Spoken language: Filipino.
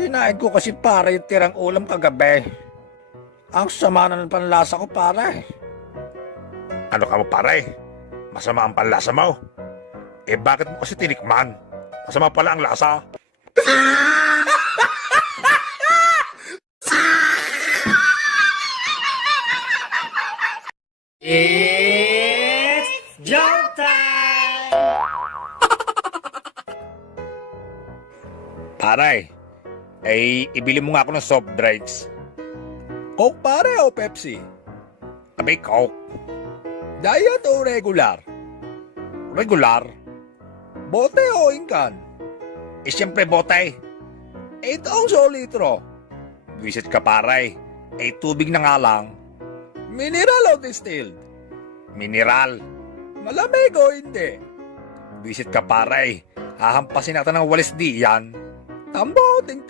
Kinain ko kasi pare yung tirang ulam kagabi. Ang sama na ng panlasa ko pare. Ano ka mo pare? Masama ang panlasa mo. Eh bakit mo kasi tinikman? Masama pala ang lasa. It's joke time! Pare, ay ibili mo nga ako ng soft drinks. Coke pare o Pepsi? Abay, Coke. Diet o regular? Regular. Bote o ingkan? Eh siyempre bote. 8 ounce o litro? Visit ka pare. Eh tubig na nga lang. Mineral o distilled? Mineral. Malamig o hindi? Visit ka pare. Hahampasin natin ng walis di yan. Tambo o tingting?